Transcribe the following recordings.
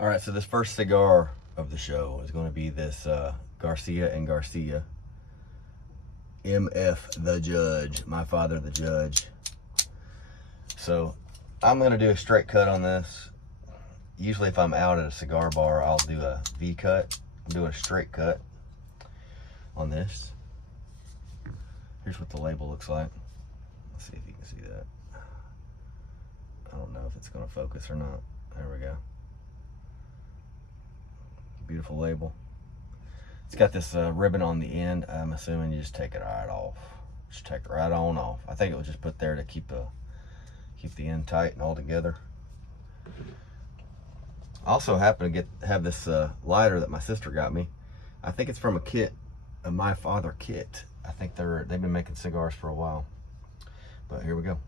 All right, so this first cigar of the show is going to be this Garcia and Garcia MF the Judge, my father the judge. So I'm going to do a straight cut on this. Usually if I'm out at a cigar bar, I'll do a V cut. I'm doing a straight cut on this. Here's what the label looks like. Let's see if you can see that. I don't know if it's going to focus or not. There we go. Beautiful label. It's got this ribbon on the end. I'm assuming you just take it right off. Just take it right on off. I think it was just put there to keep the end tight and all together. I also happen to have this lighter that my sister got me. I think it's from a kit, a My Father kit. I think they've been making cigars for a while. But here we go.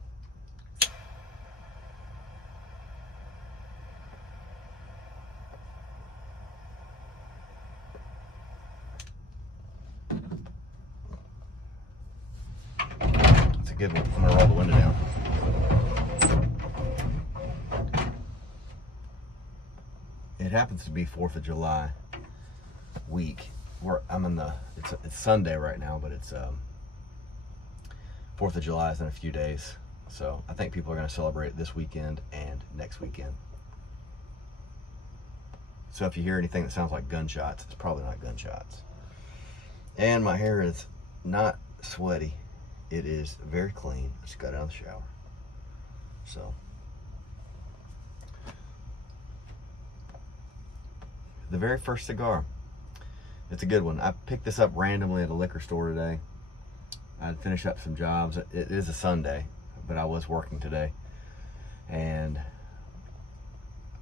It's a good one. I'm gonna roll the window down. It happens to be 4th of July week. It's Sunday right now, but it's 4th of July is in a few days. So I think people are going to celebrate it this weekend and next weekend. So if you hear anything that sounds like gunshots, it's probably not gunshots. And my hair is not sweaty. It is very clean. I just got out of the shower. So the very first cigar. It's a good one. I picked this up randomly at a liquor store today. I'd finished up some jobs. It is a Sunday, but I was working today. And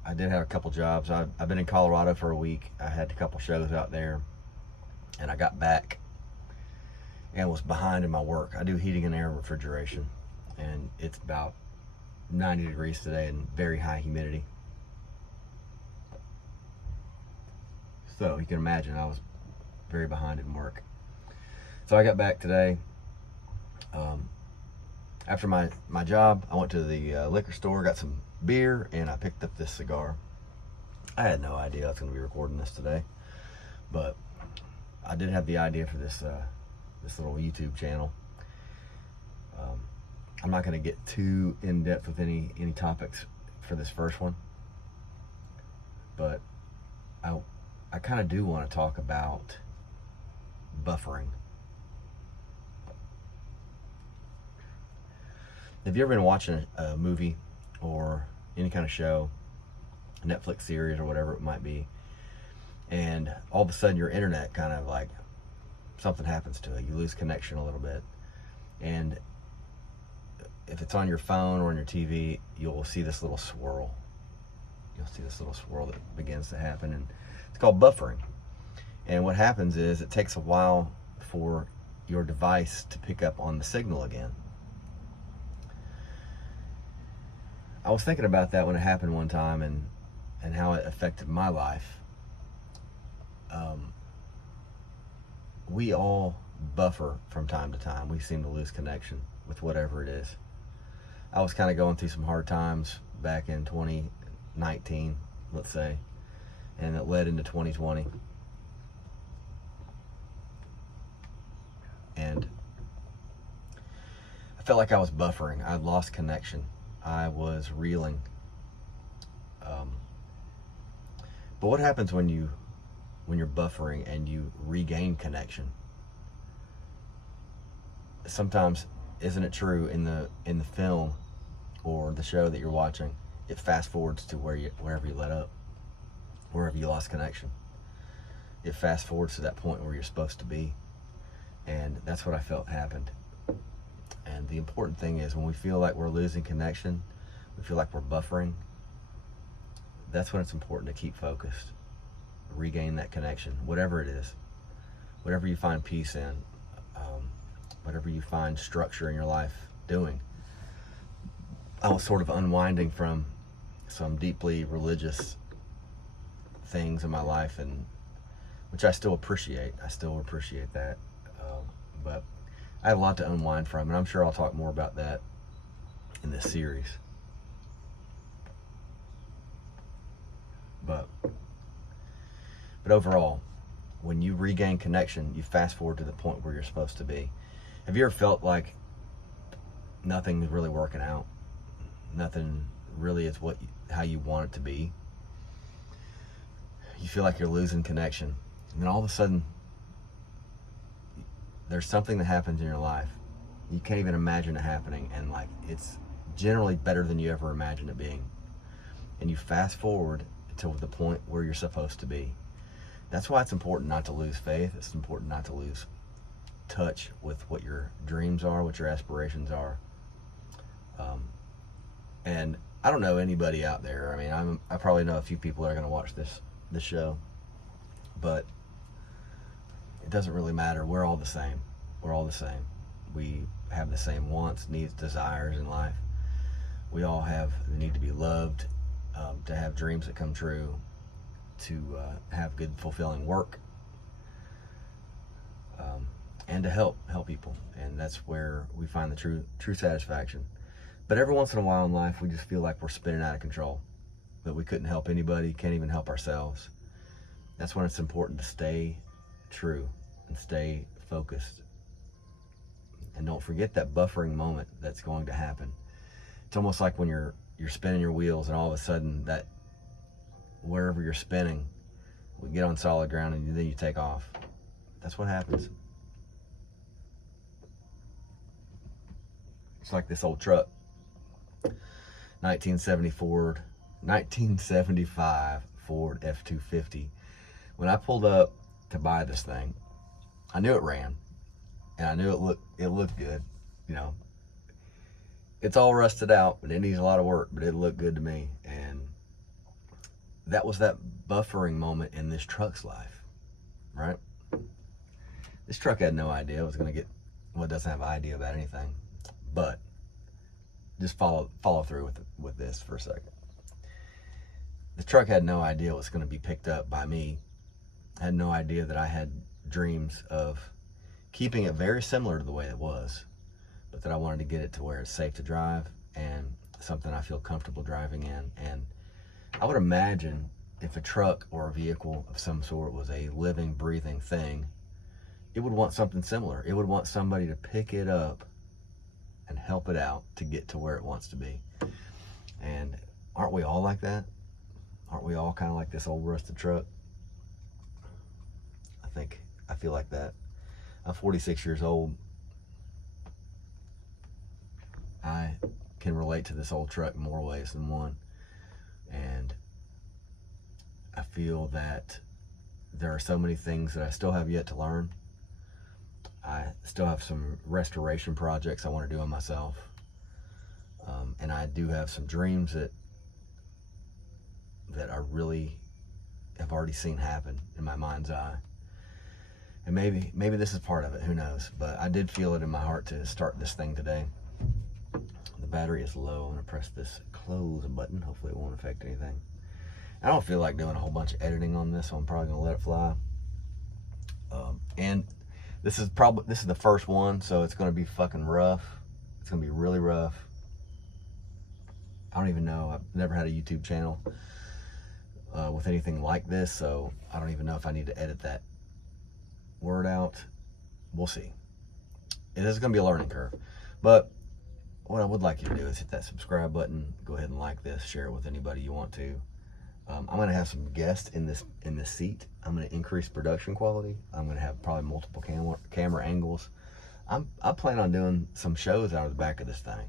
I did have a couple jobs. I've been in Colorado for a week. I had a couple shows out there. And I got back and was behind in my work. I do heating and air refrigeration. And it's about 90 degrees today and very high humidity. So you can imagine I was very behind in work. So I got back today. After my job, I went to the liquor store, got some beer, and I picked up this cigar. I had no idea I was going to be recording this today, but I did have the idea for this little YouTube channel. I'm not going to get too in-depth with any topics for this first one, but I kind of do want to talk about buffering. Have you ever been watching a movie or any kind of show, a Netflix series or whatever it might be, and all of a sudden your internet kind of like something happens to it, you lose connection a little bit, and if it's on your phone or on your TV, you'll see this little swirl. You'll see this little swirl that begins to happen, and it's called buffering. And what happens is it takes a while for your device to pick up on the signal again. I was thinking about that when it happened one time and how it affected my life. We all buffer from time to time. We seem to lose connection with whatever it is. I was kind of going through some hard times back in 2019, let's say, and it led into 2020. And I felt like I was buffering. I lost connection. I was reeling. But what happens when you're buffering and you regain connection? Sometimes, isn't it true, in the film or the show that you're watching, it fast forwards to wherever you let up, wherever you lost connection. It fast forwards to that point where you're supposed to be. And that's what I felt happened. And the important thing is, when we feel like we're losing connection, we feel like we're buffering, that's when it's important to keep focused, regain that connection, whatever it is, whatever you find peace in, whatever you find structure in your life doing. I was sort of unwinding from some deeply religious things in my life, and which I still appreciate. I still appreciate that. But I have a lot to unwind from, and I'm sure I'll talk more about that in this series. But overall, when you regain connection, you fast forward to the point where you're supposed to be. Have you ever felt like nothing's really working out? Nothing really is how you want it to be. You feel like you're losing connection. And then all of a sudden, there's something that happens in your life. You can't even imagine it happening, and like it's generally better than you ever imagined it being. And you fast forward to the point where you're supposed to be. That's why it's important not to lose faith. It's important not to lose touch with what your dreams are, what your aspirations are. And I don't know anybody out there. I mean, I probably know a few people that are going to watch this show, but it doesn't really matter. We're all the same. We're all the same. We have the same wants, needs, desires in life. We all have the need to be loved, to have dreams that come true, to have good, fulfilling work, and to help people. And that's where we find the true satisfaction. But every once in a while in life, we just feel like we're spinning out of control, that we couldn't help anybody, can't even help ourselves. That's when it's important to stay true and stay focused. And don't forget that buffering moment that's going to happen. It's almost like when you're spinning your wheels, and all of a sudden that wherever you're spinning, we get on solid ground, and then you take off. That's what happens. It's like this old truck, 1975 Ford F-250. When I pulled up to buy this thing, I knew it ran, and I knew it looked good. You know, it's all rusted out, but it needs a lot of work, but it looked good to me. And that was that buffering moment in this truck's life, right? This truck had no idea it was going to get, well, it doesn't have an idea about anything, but just follow through with this for a second. The truck had no idea it was going to be picked up by me. I had no idea that I had dreams of keeping it very similar to the way it was, but that I wanted to get it to where it's safe to drive and something I feel comfortable driving in. And I would imagine if a truck or a vehicle of some sort was a living, breathing thing, it would want something similar. It would want somebody to pick it up and help it out to get to where it wants to be. And aren't we all like that? Aren't we all kind of like this old rusted truck? I feel like that. I'm 46 years old. I can relate to this old truck in more ways than one. And I feel that there are so many things that I still have yet to learn. I still have some restoration projects I want to do on myself. And I do have some dreams that I really have already seen happen in my mind's eye. And maybe this is part of it, who knows? But I did feel it in my heart to start this thing today. The battery is low. I'm gonna press this close button. Hopefully it won't affect anything. I don't feel like doing a whole bunch of editing on this, so I'm probably gonna let it fly. And this is the first one, so it's gonna be fucking rough. It's gonna be really rough. I don't even know. I've never had a YouTube channel with anything like this, so I don't even know if I need to edit that word out. We'll see. It is going to be a learning curve, but what I would like you to do is hit that subscribe button. Go ahead and like this, share it with anybody you want to. I'm going to have some guests in this seat. I'm going to increase production quality. I'm going to have probably multiple camera angles. I plan on doing some shows out of the back of this thing,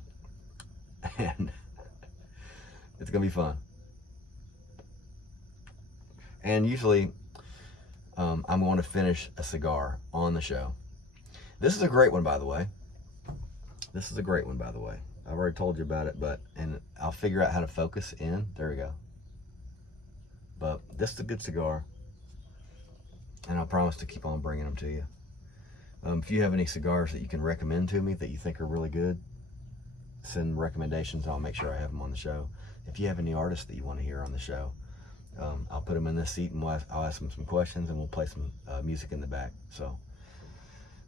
and it's going to be fun. And usually I'm going to finish a cigar on the show. This is a great one, by the way. This is a great one, by the way. I've already told you about it, and I'll figure out how to focus in. There we go. But this is a good cigar, and I promise to keep on bringing them to you. If you have any cigars that you can recommend to me that you think are really good, send recommendations. I'll make sure I have them on the show. If you have any artists that you want to hear on the show, I'll put them in this seat, and I'll ask them some questions, and we'll play some music in the back. So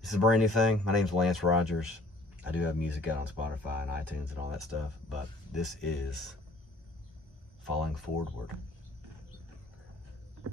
this is a brand new thing. My name's Lance Rogers. I do have music out on Spotify and iTunes and all that stuff, but this is Falling Forward.